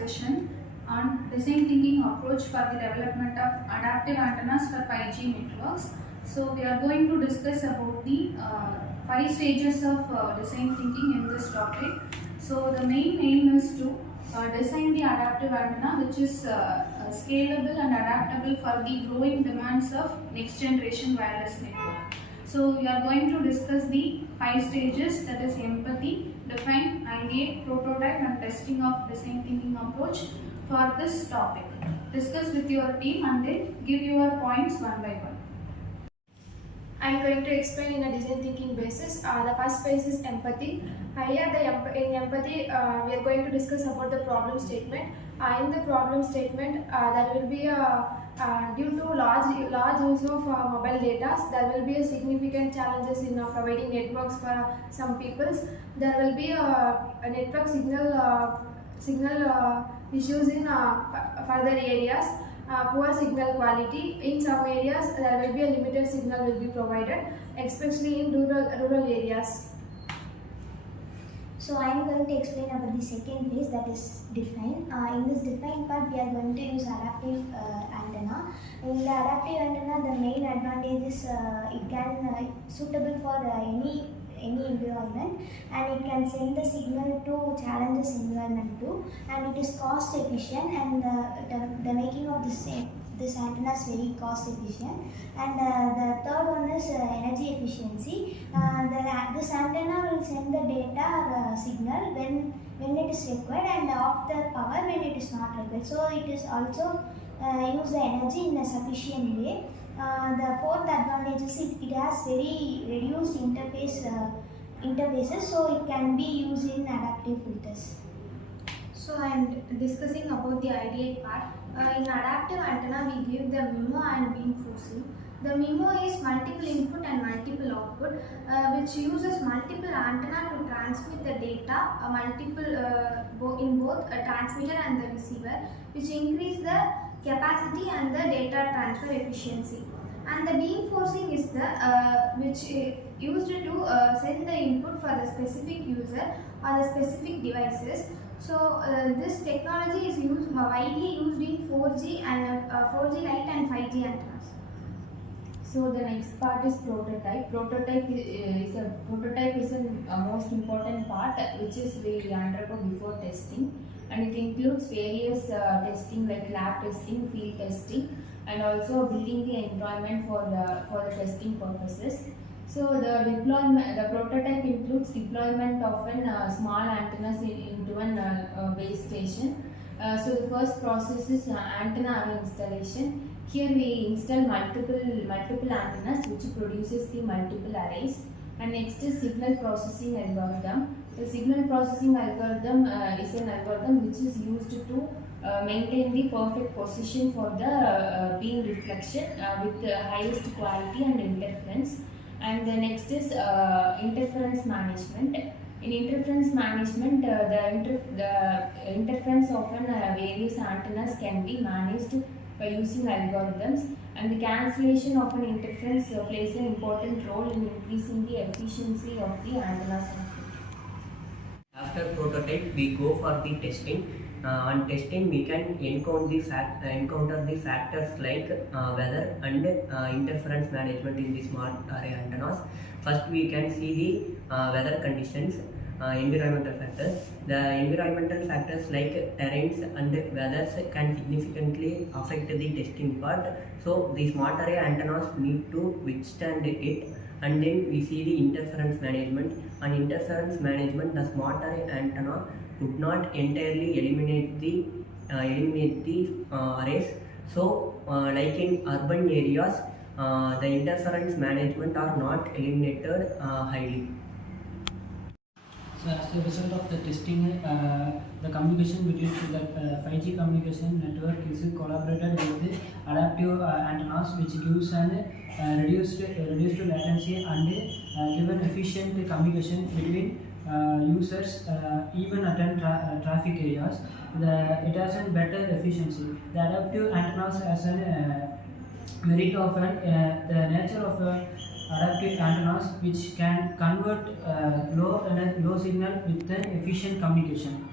discussion on design thinking approach for the development of adaptive antennas for 5G networks. So we are going to discuss about the 5 stages of design thinking in this topic. So the main aim is to design the adaptive antenna which is scalable and adaptable for the growing demands of next generation wireless network. So we are going to discuss the 5 stages, that is empathy, define, ideate, prototype and testing of design thinking approach for this topic. Discuss with your team and then give your points one by one. I am going to explain in a design thinking basis. The first phase is empathy. In empathy, we are going to discuss about the problem statement. In the problem statement, there will be due to large use of mobile data, there will be a significant challenges in providing networks for some peoples. There will be a network signal issues in further areas. Poor signal quality. In some areas, there will be a limited signal will be provided, especially in rural areas. So I am going to explain about the second phase, that is define. In this define part, we are going to use adaptive antenna. In the adaptive antenna, the main advantage is it can suitable for any environment, and it can send the signal to challenges environment too, and it is cost efficient, and the making of this antenna is very cost efficient. And the third one is energy efficiency. This antenna will send the data or signal when it is required and off the power when it is not required. So it is also use the energy in a sufficient way. The fourth advantage is it has very reduced interfaces, so it can be used in adaptive filters. So I am discussing about the ideate part. In adaptive antenna, we give the MIMO and beam forcing. The MIMO is multiple input and multiple output, which uses multiple antenna to transmit the data, in both a transmitter and the receiver, which increase the capacity and the data transfer efficiency. And the beam forcing is the which used to send the input for the specific user or the specific devices. So this technology is widely used in 4G and 4G Lite and 5G antennas. So the next part is prototype. Prototype is a most important part which is we undergo before testing, and it includes various testing like lab testing, field testing, and also building the environment for the testing purposes. So the prototype includes deployment of small antennas into a base station. So the first process is antenna array installation. Here we install multiple antennas which produces the multiple arrays. And next is signal processing algorithm. The signal processing algorithm is an algorithm which is used to maintain the perfect position for the beam reflection with the highest quality and interference. And the next is interference management. In interference management, the interference of various antennas can be managed by using algorithms, and the cancellation of an interference plays an important role in increasing the efficiency of the antenna circuit. After prototype, we go for the testing. On testing, we can encounter the factors like weather and interference management in the smart array antennas. First, we can see the weather conditions, environmental factors. The environmental factors like terrains and weathers can significantly affect the testing part. So, the smart array antennas need to withstand it. And then we see the interference management. On interference management, the smart array antenna could not entirely eliminate the arrays. So, like in urban areas, the interference management are not eliminated highly. So as a result of the testing, the communication between the 5G communication network is collaborated with the adaptive antennas, which gives an reduced latency and give an efficient communication between users even at traffic areas. It has a better efficiency. The adaptive antennas has a merit of the nature of adaptive antennas which can convert low signal with an efficient communication.